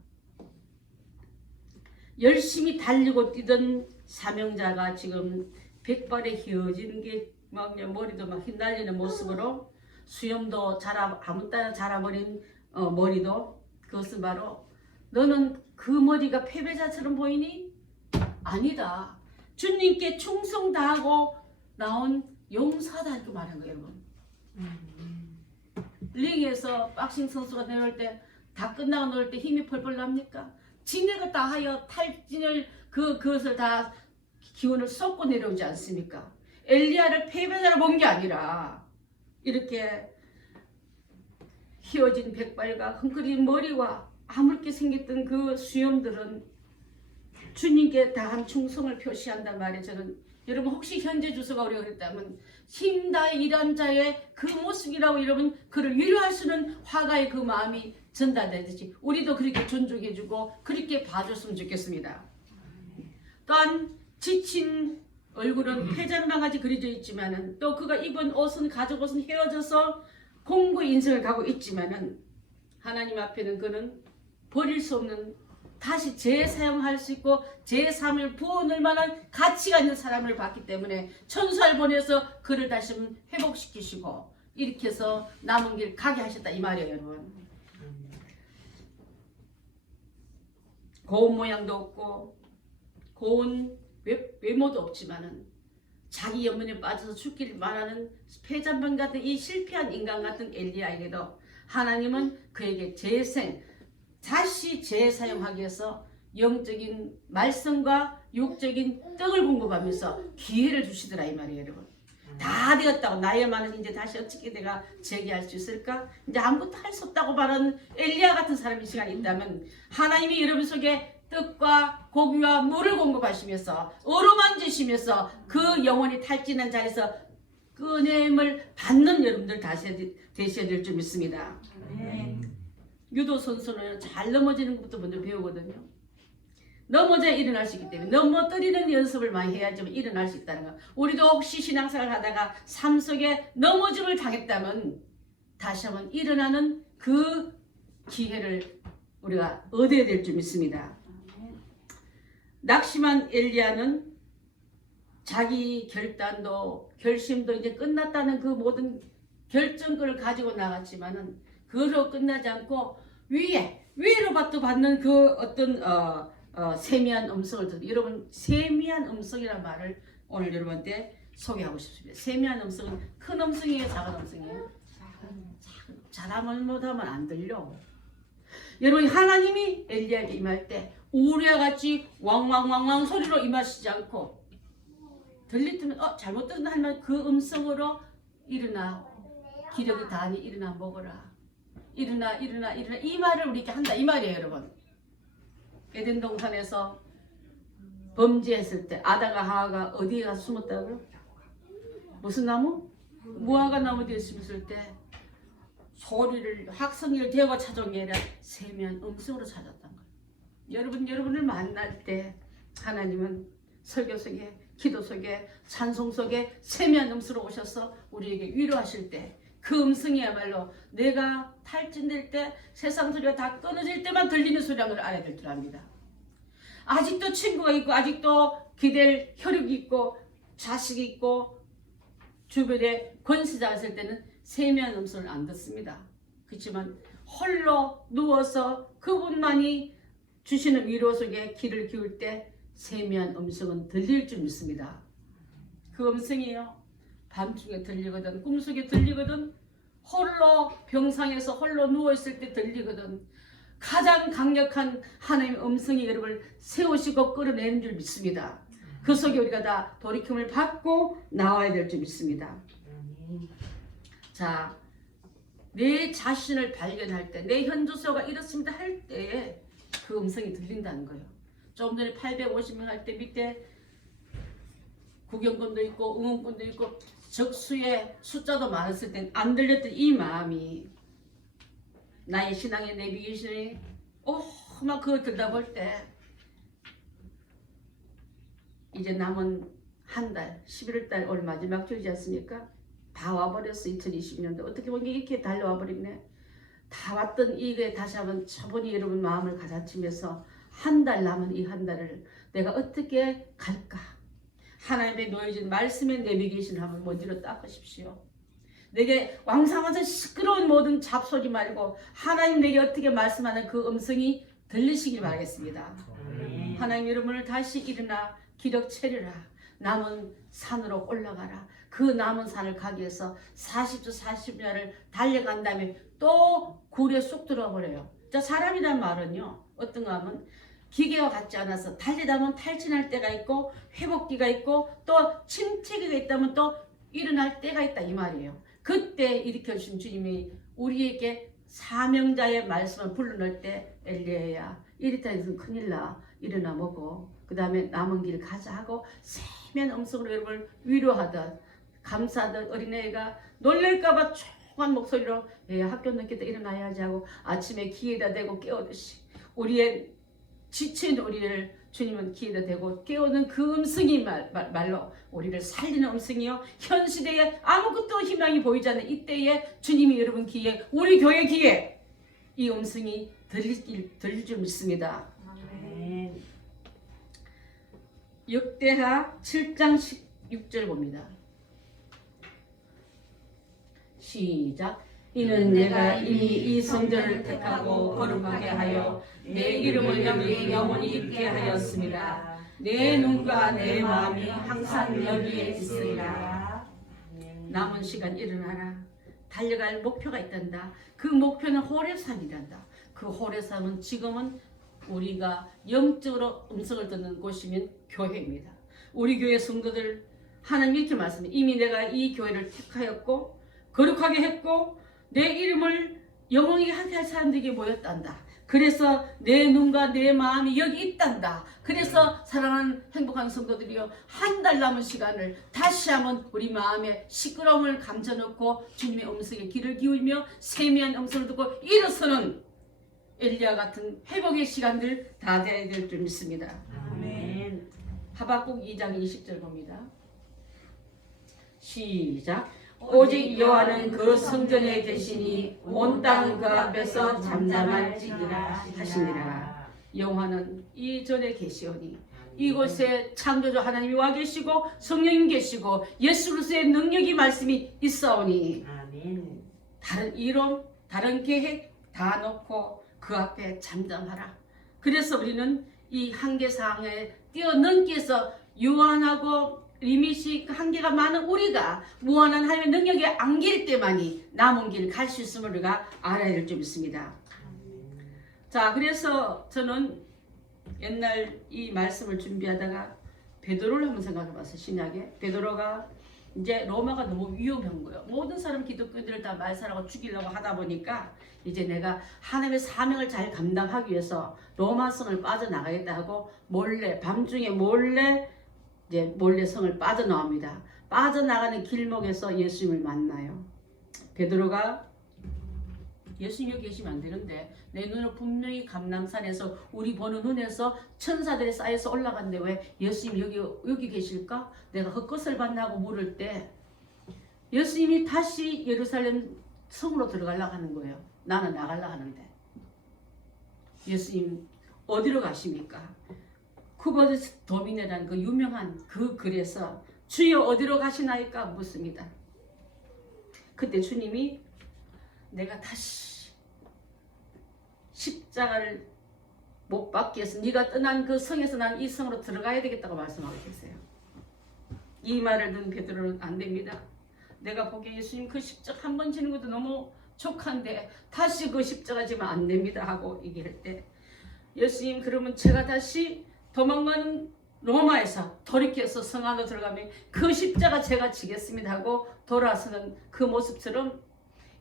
열심히 달리고 뛰던 사명자가 지금 백발에 휘어지는 게 막 머리도 막 휘날리는 모습으로 수염도 아무 따나 자라버린 머리도 그것은 바로 너는 그 머리가 패배자처럼 보이니? 아니다. 주님께 충성 다하고 나온 용사다 이렇게 말한 거예요 여러분. 링에서 박싱 선수가 내려올 때 다 끝나고 놀 때 힘이 펄펄 납니까? 진액을 다 하여 탈진을 그것을 다 기운을 쏟고 내려오지 않습니까? 엘리야를 패배자로 본 게 아니라 이렇게 휘어진 백발과 흥크린 머리와 아물게 생겼던 그 수염들은 주님께 다한 충성을 표시한단 말이에요. 저는 여러분 혹시 현재 주소가 우리가 그랬다면 힘다해 일한 자의 그 모습이라고 여러분 그를 위로할 수 있는 화가의 그 마음이 전달되듯이 우리도 그렇게 존중해주고 그렇게 봐줬으면 좋겠습니다. 또한 지친 얼굴은 폐잔망같이 그려져 있지만은 또 그가 입은 옷은 가죽 옷은 헤어져서 공고 인생을 가고 있지만은 하나님 앞에는 그는 버릴 수 없는 다시 재사용할 수 있고 제3을 부어넣을 만한 가치가 있는 사람을 봤기 때문에 천사를 보내서 그를 다시 회복시키시고 이렇게 해서 남은 길 가게 하셨다 이 말이에요. 여러분 고운 모양도 없고 고운 외모도 없지만은 자기 영혼에 빠져서 죽기를 말하는 폐잔반 같은 이 실패한 인간 같은 엘리야에게도 하나님은 그에게 재생 다시 재사용하기 위해서 영적인 말씀과 육적인 떡을 공급하면서 기회를 주시더라 이 말이에요. 여러분 다 되었다고 나의 말은 이제 다시 어떻게 내가 재개할 수 있을까? 이제 아무것도 할 수 없다고 말하는 엘리야 같은 사람이 시간이 있다면 하나님이 여러분 속에 떡과 고기와 물을 공급하시면서 어루만지시면서 그 영혼이 탈진한 자리에서 그 은혜임을 받는 여러분들 다시 되셔야 될 줄 믿습니다. 유도 선수는 잘 넘어지는 것부터 먼저 배우거든요. 넘어져야 일어날 수 있기 때문에 넘어뜨리는 연습을 많이 해야지만 일어날 수 있다는 거. 우리도 혹시 신앙생활을 하다가 삶 속에 넘어짐을 당했다면 다시 한번 일어나는 그 기회를 우리가 얻어야 될 줄 믿습니다. 낙심한 엘리야는 자기 결단도 결심도 이제 끝났다는 그 모든 결정권을 가지고 나갔지만은 그로 끝나지 않고 위로부터 받는 그 어떤 세미한 음성을 듣고 여러분 세미한 음성이라는 말을 오늘 여러분한테 소개하고 싶습니다. 세미한 음성은 큰 음성이에요, 작은 음성이에요? 잘하면 안 들려. 여러분 하나님이 엘리야에게 임할 때 우리와 같이 왕왕왕왕 소리로 임하시지 않고 들리면 잘못 들었나 하면 그 음성으로 일어나 기력이 다하니 일어나 먹어라. 일어나 이 말을 우리에게 한다 이 말이에요. 여러분 에덴 동산에서 범죄했을 때 아담과 하와가 어디에 가서 숨었다고요? 무슨 나무? 무화과 나무 뒤에 숨었을 때 소리를 학성리를 대고 찾아온 게 아니라 세미한 음성으로 찾았던 거예요. 여러분을 만날 때 하나님은 설교 속에 기도 속에 찬송 속에 세미한 음성으로 오셔서 우리에게 위로하실 때 그 음성이야말로 내가 탈진될 때 세상 소리가 다 끊어질 때만 들리는 소리라는 걸 알아야 될 줄 압니다. 아직도 친구가 있고 아직도 기댈 혈육이 있고 자식이 있고 주변에 권세자가 있을 때는 세미한 음성을 안 듣습니다. 그렇지만 홀로 누워서 그분만이 주시는 위로 속에 귀를 기울 때 세미한 음성은 들릴 줄 믿습니다. 그 음성이요. 밤중에 들리거든 꿈속에 들리거든 홀로 병상에서 홀로 누워있을 때 들리거든 가장 강력한 하나님의 음성이 여러분을 세우시고 끌어내는 줄 믿습니다. 그 속에 우리가 다 돌이킴을 받고 나와야 될 줄 믿습니다. 자, 내 자신을 발견할 때 내 현주소가 이렇습니다 할 때에 그 음성이 들린다는 거예요. 좀 전에 850명 할 때 밑에 구경꾼도 있고 응원꾼도 있고 적수의 숫자도 많았을 땐 안 들렸던 이 마음이 나의 신앙의 내비게이션이 막 그거 들다 볼 때 이제 남은 한 달 11월달 올 마지막 주이지 않습니까? 다 와버렸어. 2020년도 어떻게 보면 이렇게 달려와 버렸네. 다 왔던 이게 다시 한번 차분히 여러분 마음을 가다치면서 한 달 남은 이 한 달을 내가 어떻게 갈까? 하나님의 놓여진 말씀의 내비게이션을 한번 먼지로 닦으십시오. 내게 왕성해서 시끄러운 모든 잡소리 말고 하나님 내게 어떻게 말씀하는 그 음성이 들리시길 바라겠습니다. 하나님 여러분을 다시 일어나 기력 차려라. 남은 산으로 올라가라. 그 남은 산을 가기 위해서 40주 40년을 달려간 다음에 또 굴에 쑥 들어와 버려요. 자, 사람이란 말은요 어떤가 하면 기계와 같지 않아서 달리다 보면 탈진할 때가 있고 회복기가 있고 또 침체기가 있다면 또 일어날 때가 있다 이 말이에요. 그때 일으켜주신 주님이 우리에게 사명자의 말씀을 불러넣을 때 엘리야야 이리타 해서는 큰일 나 일어나 먹어 그 다음에 남은 길 가자 하고 세면 음성으로 여러분을 위로하듯 감싸듯 어린애가 놀랄까봐 조그만 목소리로 학교 늦겠다 일어나야지 하고 아침에 귀에다 대고 깨우듯이 우리의 지친 우리를 주님은 귀에다 대고 깨우는 그 음성이 말로 우리를 살리는 음성이요. 현 시대에 아무것도 희망이 보이지 않는 이때에 주님이 여러분 귀에 우리 교회 귀에 이 음성이 들릴 줄 믿습니다. 아멘. 역대하 7장 16절 봅니다. 시작. 이는 내가 이미 이 성전을 택하고 거룩하게 하여 내 이름을 여기에 영원히 있게 하였습니다. 내 눈과 내 마음이 항상 여기에 있으리라. 남은 시간 일어나라. 달려갈 목표가 있단다. 그 목표는 호렙산이란다. 그 호렙산은 지금은 우리가 영적으로 음성을 듣는 곳이면 교회입니다. 우리 교회 성도들 하나님 이렇게 말씀해. 이미 내가 이 교회를 택하였고 거룩하게 했고 내 이름을 영원히 하게 할 사람들에게 모였단다. 그래서 내 눈과 내 마음이 여기 있단다. 그래서 사랑하는 행복한 성도들이여 한 달 남은 시간을 다시 한번 우리 마음에 시끄러움을 감춰놓고 주님의 음성에 귀를 기울이며 세미한 음성을 듣고 일어서는 엘리야 같은 회복의 시간들 다 돼야 될 줄 믿습니다. 아멘. 하박국 2장 20절 봅니다. 시작. 오직 여호와는 그 성전에 계시니 온 땅은 그 앞에서 잠잠할지니라 하시니라. 여호와는 이전에 계시오니 이곳에 창조주 하나님이 와 계시고 성령님 계시고 예수 그리스도의 능력이 말씀이 있사오니 아멘. 다른 이론 다른 계획 다 놓고 그 앞에 잠잠하라. 그래서 우리는 이 한계사항에 뛰어넘기 위해서 유한하고 리밋이 한계가 많은 우리가 무한한 하나님의 능력의 안길 때만이 남은 길 갈 수 있음을 우리가 알아야 될 줄 믿습니다. 자, 그래서 저는 옛날 이 말씀을 준비하다가 베드로를 한번 생각해 봤어요. 신약에 베드로가 이제 로마가 너무 위험한 거예요. 모든 사람 기독교인들을 다 말살하고 죽이려고 하다 보니까 이제 내가 하나님의 사명을 잘 감당하기 위해서 로마성을 빠져나가겠다 하고 몰래 밤중에 몰래 성을 빠져나옵니다. 빠져나가는 길목에서 예수님을 만나요. 베드로가 예수님 여기 계시면 안 되는데 내 눈을 분명히 감람산에서 우리 보는 눈에서 천사들이 쌓여서 올라갔는데 왜 예수님 여기 계실까? 내가 헛것을 봤나 하고 물을 때 예수님이 다시 예루살렘 성으로 들어가려고 하는 거예요. 나는 나가려고 하는데 예수님 어디로 가십니까? 쿠버드스 도미네라는 그 유명한 그 글에서 주여 어디로 가시나이까 묻습니다. 그때 주님이 내가 다시 십자가를 못 받기 위해서 네가 떠난 그 성에서 난 이 성으로 들어가야 되겠다고 말씀하고 계세요. 이 말을 듣는 베드로는 안 됩니다. 내가 보기에 예수님 그 십자가 한 번 지는 것도 너무 족한데 다시 그 십자가 지면 안 됩니다 하고 얘기할 때 예수님 그러면 제가 다시 도망가는 로마에서 돌이켜서 성 안으로 들어가면 그 십자가 제가 지겠습니다 하고 돌아서는 그 모습처럼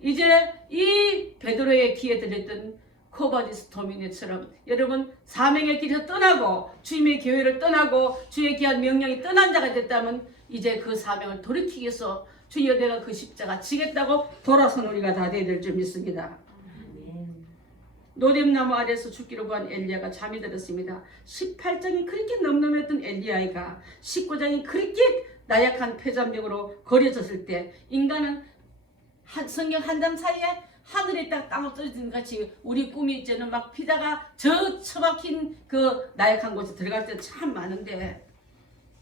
이제 이 베드로의 귀에 들렸던 코바디스 도미네처럼 여러분 사명의 길에서 떠나고 주님의 교회를 떠나고 주의 귀한 명령이 떠난 자가 됐다면 이제 그 사명을 돌이키기 위해서 주여 내가 그 십자가 지겠다고 돌아선 우리가 다 되어야 될 줄 믿습니다. 노뎀나무 아래에서 죽기로 구한 엘리야가 잠이 들었습니다. 18장이 그렇게 넘넘했던 엘리야가 19장이 그렇게 나약한 폐잔병으로 거려졌을 때 인간은 성경 한 장 사이에 하늘에 딱 땅으로 떨어지는 같이 우리 꿈이 이제는 막 피다가 저 처박힌 그 나약한 곳에 들어갈 때 참 많은데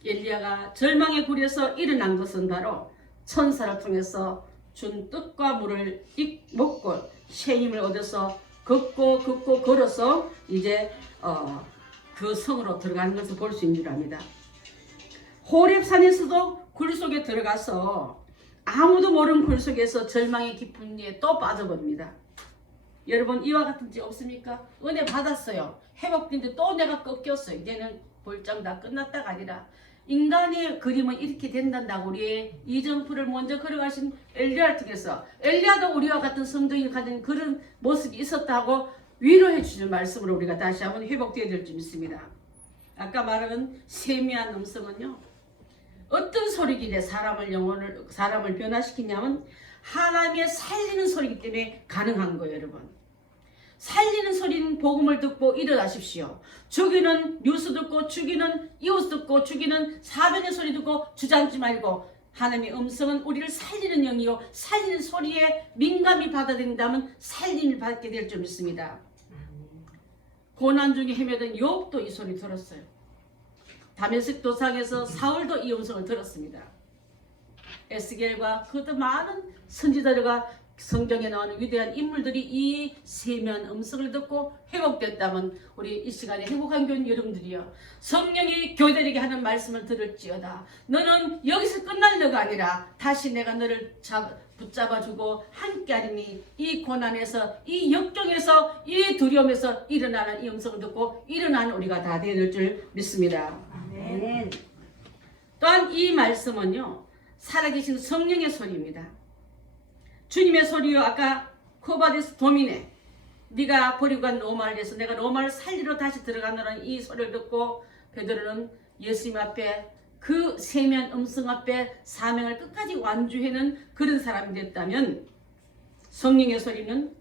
엘리야가 절망에 굴려서 일어난 것은 바로 천사를 통해서 준 떡과 물을 먹고 새 힘을 얻어서 걷고 걸어서 이제 그 성으로 들어가는 것을 볼 수 있는 줄 압니다. 호렙산에서도 굴 속에 들어가서 아무도 모르는 굴 속에서 절망의 깊은 데에 또 빠져버립니다. 여러분 이와 같은 지 없습니까? 은혜 받았어요. 회복된데 또 내가 꺾였어요. 이제는 볼장 다 끝났다가 아니라 인간의 그림은 이렇게 된단다고 우리의 이정표를 먼저 걸어가신 엘리야를 통해서 엘리야도 우리와 같은 성도인이 가진 그런 모습이 있었다고 위로해 주시는 말씀으로 우리가 다시 한번 회복되어야 될 줄 믿습니다. 아까 말한 세미한 음성은요, 어떤 소리길래 사람을 변화시키냐면 하나님의 살리는 소리이기 때문에 가능한 거예요, 여러분. 살리는 소리는 복음을 듣고 일어나십시오. 죽이는 뉴스 듣고 죽이는 이웃 듣고 죽이는 사변의 소리 듣고 주저앉지 말고, 하나님의 음성은 우리를 살리는 영이요 살리는 소리에 민감히 받아들인다면 살림을 받게 될 줄 믿습니다. 고난 중에 헤매던 욥도 이 소리 들었어요. 다메섹 도상에서 사울도 이 음성을 들었습니다. 에스겔과 그것도 많은 선지자들과 성경에 나오는 위대한 인물들이 이 세미한 음성을 듣고 회복됐다면 우리 이 시간에 행복한 교인 여러분들이요, 성령이 교회들에게 하는 말씀을 들을지어다. 너는 여기서 끝날려가 아니라 다시 내가 너를 붙잡아주고 함께하리니 이 고난에서 이 역경에서 이 두려움에서 일어나는 이 음성을 듣고 일어나는 우리가 다 되는 줄 믿습니다. 아멘. 또한 이 말씀은요, 살아계신 성령의 소리입니다. 주님의 소리요, 아까 코바디스 도미네, 네가 버리고 간 로마를 위해서 내가 로마를 살리러 다시 들어가노라는 이 소리를 듣고 베드로는 예수님 앞에 그 세미한 음성 앞에 사명을 끝까지 완주하는 그런 사람이 됐다면, 성령의 소리는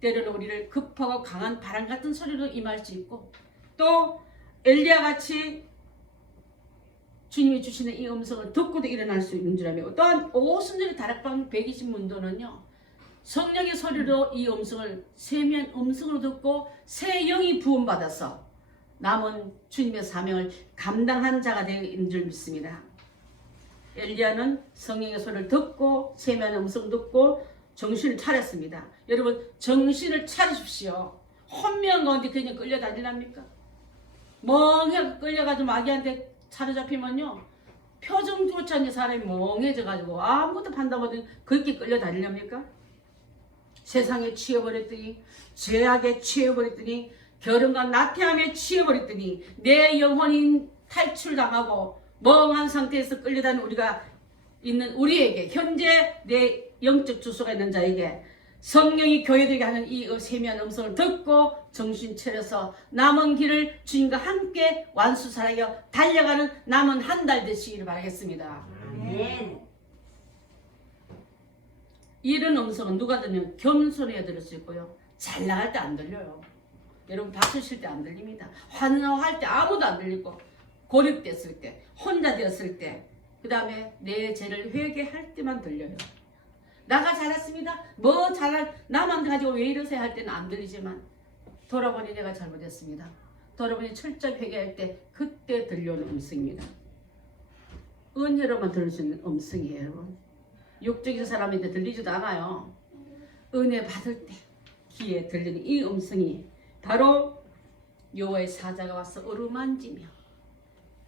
때로는 우리를 급하고 강한 바람 같은 소리로 임할 수 있고, 또 엘리야 같이 주님이 주시는 이 음성을 듣고도 일어날 수 있는 줄 알며, 또한 오순절의 다락방 120문도는요 성령의 소리로 이 음성을 세미한 음성으로 듣고 새 영이 부음받아서 남은 주님의 사명을 감당한 자가 되는 줄 믿습니다. 엘리야는 성령의 소리를 듣고 세미한 음성 듣고 정신을 차렸습니다. 여러분, 정신을 차리십시오. 혼미한 가운데 그냥 끌려다니랍니까? 멍해 끌려가지고 마귀한테 사로잡히면요, 표정조차 이제 사람이 멍해져가지고 아무것도 판단 못하는 그렇게 끌려다니렵니까? 세상에 취해버렸더니, 죄악에 취해버렸더니, 결혼과 나태함에 취해버렸더니, 내 영혼이 탈출당하고 멍한 상태에서 끌려다니는 우리가 있는 우리에게, 현재 내 영적 주소가 있는 자에게 성령이 교회들에게 하는 이 세미한 음성을 듣고 정신 차려서 남은 길을 주님과 함께 완수살아여 달려가는 남은 한 달 되시기를 바라겠습니다. 아멘. 이런 음성은 누가 들으면 겸손해야 들을 수 있고요, 잘 나갈 때 안 들려요. 여러분 박수 칠 때 안 들립니다. 환호할 때 아무도 안 들리고, 고립됐을 때, 혼자 되었을 때, 그 다음에 내 죄를 회개할 때만 들려요. 나가 잘했습니다, 뭐 잘한 나만 가지고 왜 이러세요 할 때는 안 들리지만, 돌아보니 내가 잘못했습니다, 돌아보니 철저히 회개할 때 그때 들려오는 음성입니다. 은혜로만 들을 수 있는 음성이에요, 여러분. 육적인 사람인데 들리지도 않아요. 은혜 받을 때 귀에 들리는 이 음성이 바로 여호와의 사자가 와서 어루만지며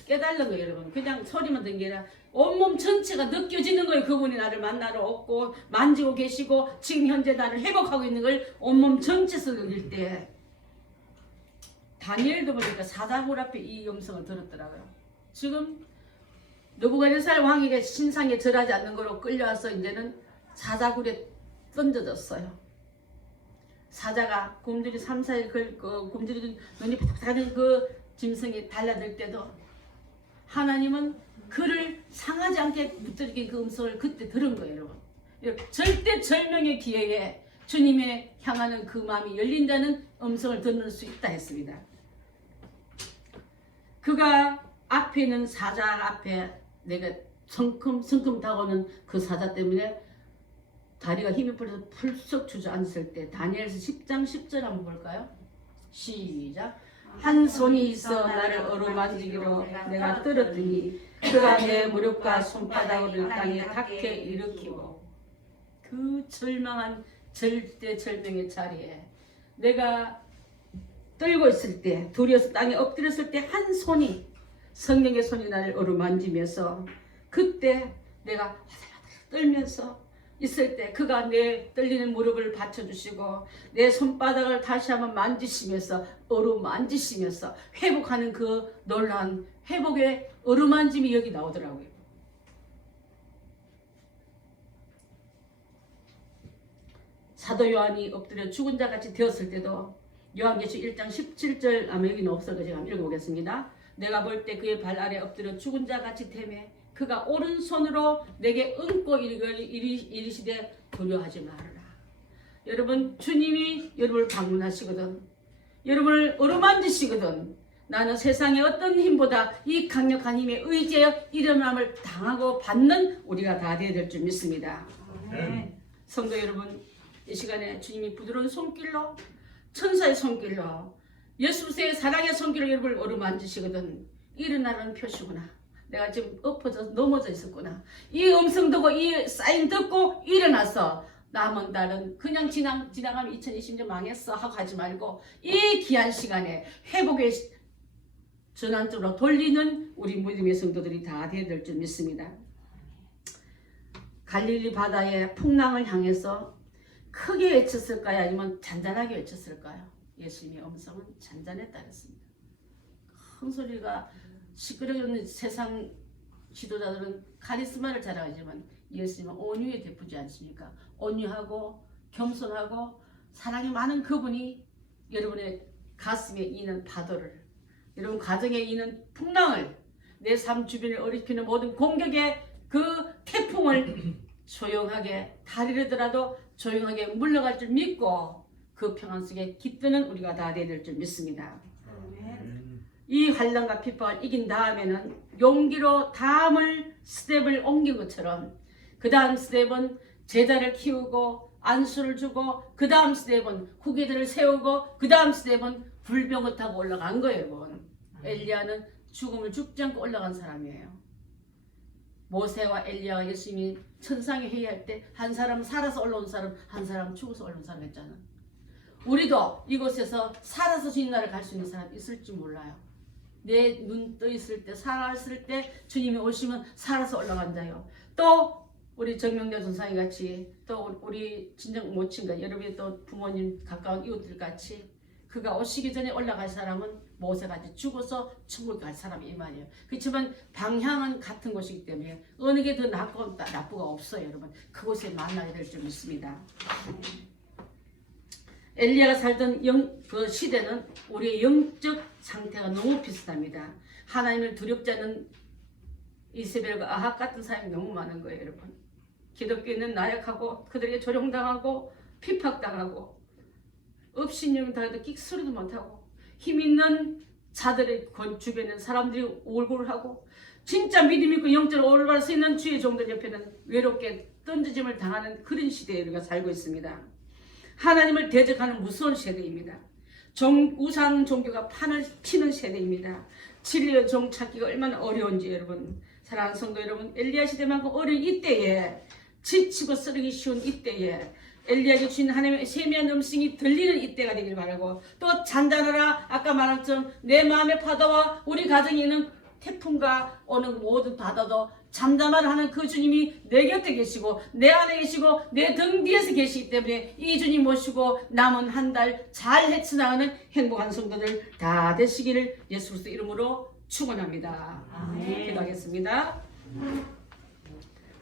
깨달는 거예요, 여러분. 그냥 소리만 듣는 게 아니라 온몸 전체가 느껴지는 거예요. 그분이 나를 만나러 왔고 만지고 계시고 지금 현재 나를 회복하고 있는 걸 온몸 전체에서 느낄 때, 다니엘도 보니까 사자굴 앞에 이 음성을 들었더라고요. 지금 느부갓네살 왕에게 신상에 절하지 않는 거로 끌려와서 이제는 사자굴에 던져졌어요. 사자가 곰들이 3-4일 곰들이 눈이 바닥바닥 그 짐승이 달려들 때도 하나님은 그를 상하지 않게 붙들긴 그 음성을 그때 들은 거예요, 여러분. 절대 절명의 기회에 주님의 향하는 그 마음이 열린 자는 음성을 들을 수 있다 했습니다. 그가 앞에 있는 사자 앞에 내가 성큼 다가오는 그 사자 때문에 다리가 힘이 풀려서 풀썩 주저앉았을 때, 다니엘서 10장 10절 한번 볼까요? 시작. 한 손이 있어 나를 어루만지기로 내가 떨었더니 그가 내 무릎과 손바닥을 땅에 닿게 일으키고, 그 절망한 절대절명의 자리에 내가 떨고 있을 때, 두려워서 땅에 엎드렸을 때 한 손이, 성령의 손이 나를 어루만지면서, 그때 내가 화들화들 떨면서 있을 때 그가 내 떨리는 무릎을 받쳐주시고 내 손바닥을 다시 한번 만지시면서 어루만지시면서 회복하는 그 놀라운 회복의 어루만짐이 여기 나오더라고요. 사도 요한이 엎드려 죽은 자 같이 되었을 때도 요한계시록 1장 17절 아마 여기는 없어서 제가 한번 읽어보겠습니다. 내가 볼 때 그의 발 아래 엎드려 죽은 자 같이 되매 그가 오른손으로 내게 얹고 이르시되 두려워하지 말아라. 여러분, 주님이 여러분을 방문하시거든, 여러분을 어루만지시거든, 나는 세상의 어떤 힘보다 이 강력한 힘에 의지하여 일어남을 당하고 받는 우리가 다 되어야 될 줄 믿습니다. 성도 여러분, 이 시간에 주님이 부드러운 손길로, 천사의 손길로, 예수의 사랑의 손길로 여러분을 어루만지시거든. 일어나는 표시구나. 내가 지금 엎어져 넘어져 있었구나. 이 음성 듣고 이 사인 듣고 일어나서 남은 날은 그냥 지나가면 2020년 망했어 하고 하지 말고 이 귀한 시간에 회복의 전환점으로 돌리는 우리 믿음의 성도들이 다 되어야 될 줄 믿습니다. 갈릴리 바다의 풍랑을 향해서 크게 외쳤을까요? 아니면 잔잔하게 외쳤을까요? 예수님의 음성은 잔잔했다 그랬습니다. 큰 소리가 시끄러운 세상 지도자들은 카리스마를 자랑하지만 예수님은 온유에 베푸지 않습니까? 온유하고 겸손하고 사랑이 많은 그분이 여러분의 가슴에 이는 파도를, 여러분 가정에 이는 풍랑을, 내 삶 주변을 어리피는 모든 공격의 그 태풍을 조용하게 다리르더라도 조용하게 물러갈 줄 믿고 그 평안 속에 깃드는 우리가 다 되어야 될 줄 믿습니다. 이 환난과 핍박을 이긴 다음에는 용기로 다음을 스텝을 옮긴 것처럼 그 다음 스텝은 제자를 키우고 안수를 주고 그 다음 스텝은 후계들을 세우고 그 다음 스텝은 불병을 타고 올라간 거예요. 여러분. 엘리야는 죽음을 죽지 않고 올라간 사람이에요. 모세와 엘리야와 예수님이 천상에 회의할 때 한 사람은 살아서 올라온 사람, 한 사람은 죽어서 올라온 사람 했잖아. 우리도 이곳에서 살아서 주님 나라를 갈 수 있는 사람 있을지 몰라요. 내 눈 떠 있을 때, 살았을 때 주님이 오시면 살아서 올라간다요. 또 우리 정명대 전사님 같이, 또 우리 진정 모친과 여러분의 또 부모님 가까운 이웃들 같이 그가 오시기 전에 올라갈 사람은 모세같이 죽어서 천국 갈 사람이 이 말이에요. 그렇지만 방향은 같은 곳이기 때문에 어느 게 더 낫고 나쁘가 없어요. 여러분, 그곳에 만나게 될 줄 믿습니다. 엘리야가 살던 그 시대는 우리의 영적 상태가 너무 비슷합니다. 하나님을 두렵지 않는 이세벨과 아합 같은 사람이 너무 많은 거예요. 여러분, 기독교인은 나약하고 그들에게 조롱당하고 핍박당하고 업신여긴 당해도 끽소리도 못하고 힘있는 자들의 주변에 사람들이 올골하고 진짜 믿음 있고 영적으로 올바를 수 있는 주의 종들 옆에는 외롭게 던져짐을 당하는 그런 시대에 우리가 살고 있습니다. 하나님을 대적하는 무서운 세대입니다. 우상 종교가 판을 치는 세대입니다. 진리의 종 찾기가 얼마나 어려운지 여러분, 사랑하는 성도 여러분, 엘리야 시대만큼 어려운 이때에, 지치고 쓰러기 쉬운 이때에 엘리야에게 주신 하나님의 세미한 음성이 들리는 이때가 되길 바라고, 또 잔잔하라, 아까 말한 것처럼 내 마음의 파도와 우리 가정에 있는 태풍과 오는 모든 바다도 잠잠하라 하는 그 주님이 내 곁에 계시고 내 안에 계시고 내 등 뒤에서 계시기 때문에 이 주님 모시고 남은 한 달 잘 헤쳐나가는 행복한 성도들 다 되시기를 예수 그리스도 이름으로 축원합니다. 기도하겠습니다.